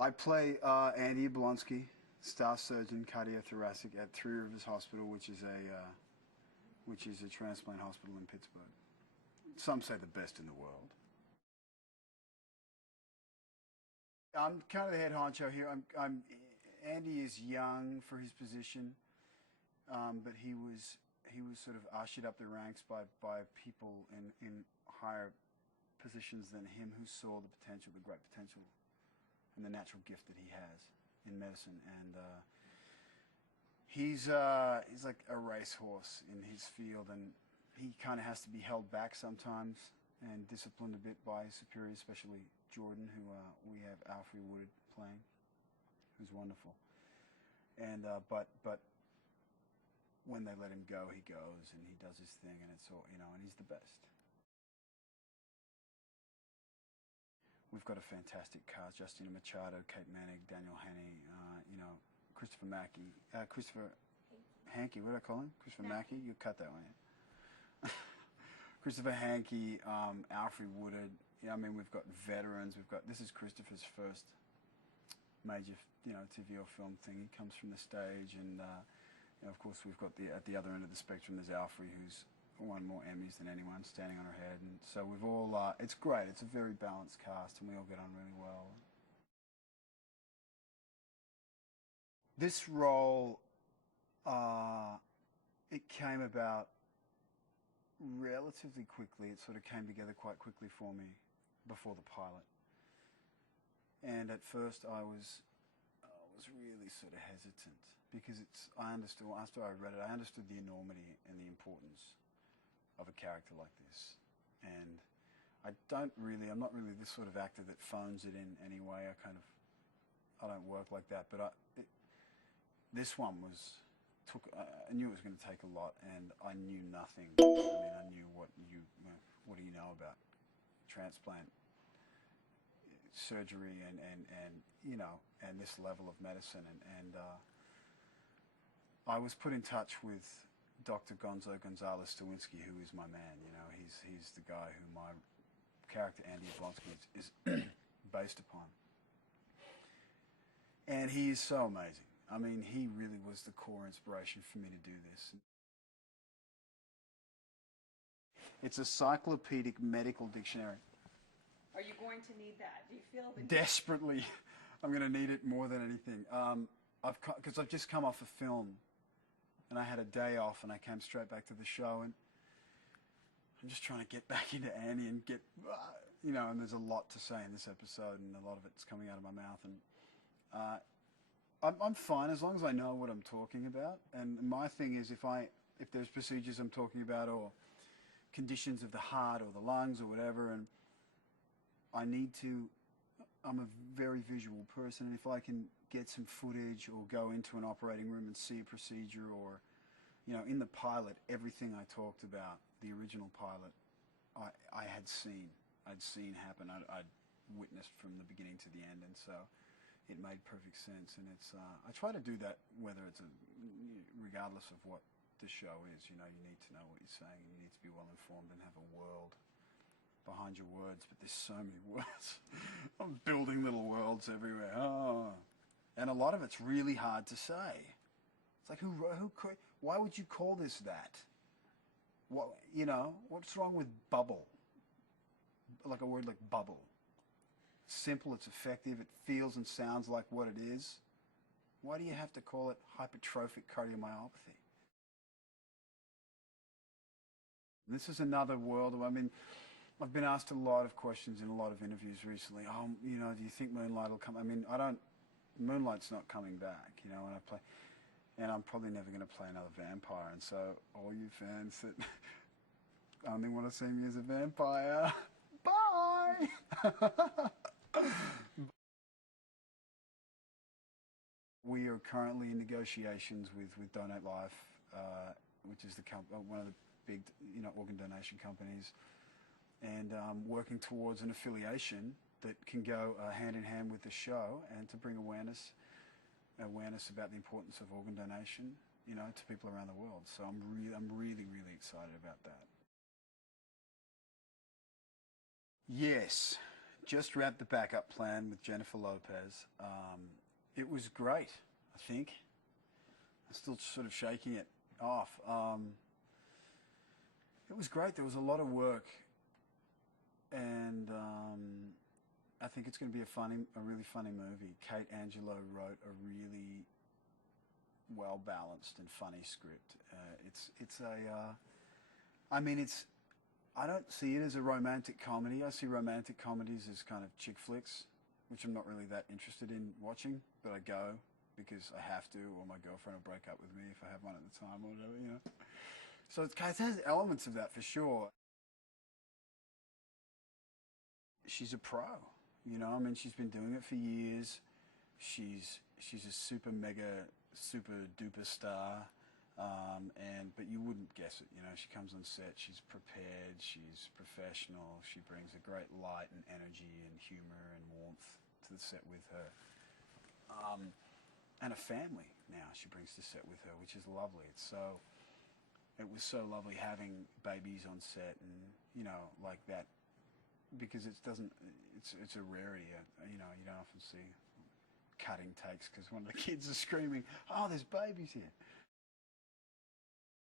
I play Andy Oblonsky, staff surgeon, cardiothoracic at Three Rivers Hospital, which is a transplant hospital in Pittsburgh. Some say the best in the world. I'm kind of the head honcho here. Andy is young for his position, but he was sort of ushered up the ranks by people in higher positions than him who saw the potential, the great potential, and the natural gift that he has in medicine. And he's like a racehorse in his field, and he kind of has to be held back sometimes and disciplined a bit by his superiors, especially Jordan, who we have Alfred Woodard playing, who's wonderful. And but when they let him go, he goes and he does his thing, and it's all, and he's the best. We've got a fantastic cast: Justina Machado, Kate Manning, Daniel Hannay, Christopher Mackey, Christopher Hankey. What did I call him? Christopher Mackey. You cut that one. Yeah. Christopher Hankey, Alfred Woodard. Yeah, I mean, we've got veterans. This is Christopher's first major, TV or film thing. He comes from the stage, and of course we've got at the other end of the spectrum, there's Alfred, who's won more Emmys than anyone, standing on her head, and so we've all. It's great. It's a very balanced cast, and we all get on really well. This role, it came about relatively quickly. It sort of came together quite quickly for me before the pilot. And at first I was really sort of hesitant because I understood, after I read it, I understood the enormity and the importance of a character like this. And I'm not really this sort of actor that phones it in any way. I don't work like that. But this one I knew it was going to take a lot, and I knew nothing. I mean, I knew what do you know about transplant surgery and this level of medicine, and I was put in touch with Dr. Gonzo Gonzalez Stawinski, who is my man. He's the guy who my character Andy Oblonsky is based upon, and he is so amazing. I mean, he really was the core inspiration for me to do this. It's a cyclopedic medical dictionary. Are you going to need that? Do you feel that? Desperately. I'm going to need it more than anything. Because I've just come off a film, and I had a day off, and I came straight back to the show, and I'm just trying to get back into Annie and get, and there's a lot to say in this episode, and a lot of it's coming out of my mouth, and I'm fine as long as I know what I'm talking about. And my thing is, if there's procedures I'm talking about, or conditions of the heart or the lungs or whatever, and I'm a very visual person, and if I can get some footage or go into an operating room and see a procedure, or, in the pilot, everything I talked about, the original pilot, I'd seen happen. I'd witnessed from the beginning to the end, and so it made perfect sense. And I try to do that regardless of what the show is. You need to know what you're saying, and you need to be well informed and have a world behind your words, but there's so many words. I'm building little worlds everywhere. And a lot of it's really hard to say. It's like, why would you call this that? What's wrong with bubble? Like a word like bubble. Simple, it's effective, it feels and sounds like what it is. Why do you have to call it hypertrophic cardiomyopathy? And this is another world. I've been asked a lot of questions in a lot of interviews recently. Do you think Moonlight will come? I mean, Moonlight's not coming back, and I'm probably never going to play another vampire. And so, all you fans that only want to see me as a vampire, bye! We are currently in negotiations with Donate Life, which is one of the big, organ donation companies, and working towards an affiliation that can go hand in hand with the show, and to bring awareness about the importance of organ donation, to people around the world. So I'm really, really excited about that. Yes, just wrapped the backup plan with Jennifer Lopez. It was great, I think. I'm still sort of shaking it off. It was great. There was a lot of work, and I think it's going to be a really funny movie. Kate Angelo wrote a really well-balanced and funny script. I don't see it as a romantic comedy. I see romantic comedies as kind of chick flicks, which I'm not really that interested in watching, but I go because I have to, or my girlfriend will break up with me if I have one at the time or whatever, you know. So it has elements of that for sure. She's a pro, you know. I mean, she's been doing it for years. She's a super mega super duper star, but you wouldn't guess it. You know, she comes on set, she's prepared, she's professional, she brings a great light and energy and humor and warmth to the set with her. And a family now she brings to set with her, which is lovely. It was so lovely having babies on set and, you know, like that, because it's a rarity. You know, you don't often see cutting takes because one of the kids is screaming, "Oh, there's babies here!"